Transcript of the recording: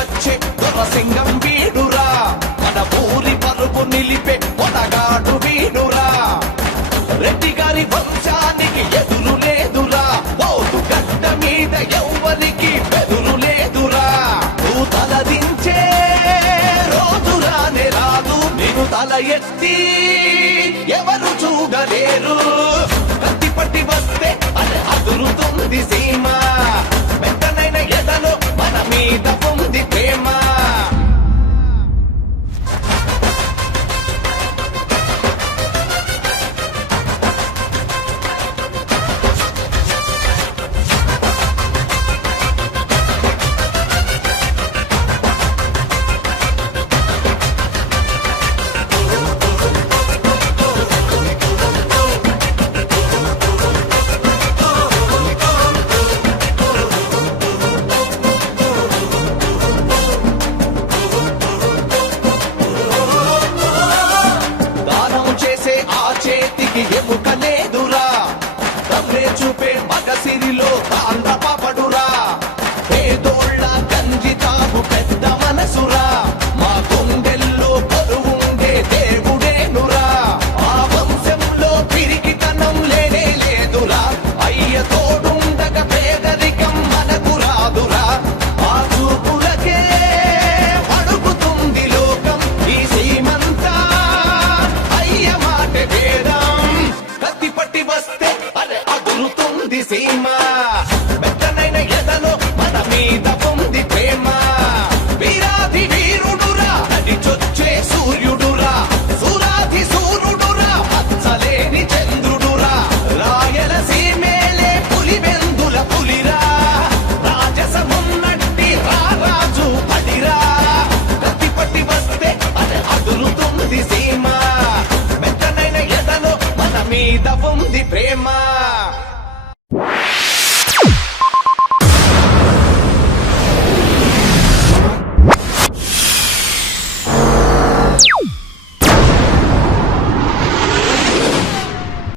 వచ్చే దొరసింగం వీడురా మన ఊరి పరుపు నిలిపే పొటగాడు వీడురా రెడ్డి గారి వంశానికి ఎదురు లేదురా పోతు గడ్డ మీద ఎవ్వరికి బెదురు లేదురా నువ్వు తలదించే రోజు రానే రాదు నేను తల ఎత్తి ఎవరు చూడలేరు కత్తి పట్టి వస్తే అది అదురుతుంది సీమ వెంటనైన ఎదలో మన మీద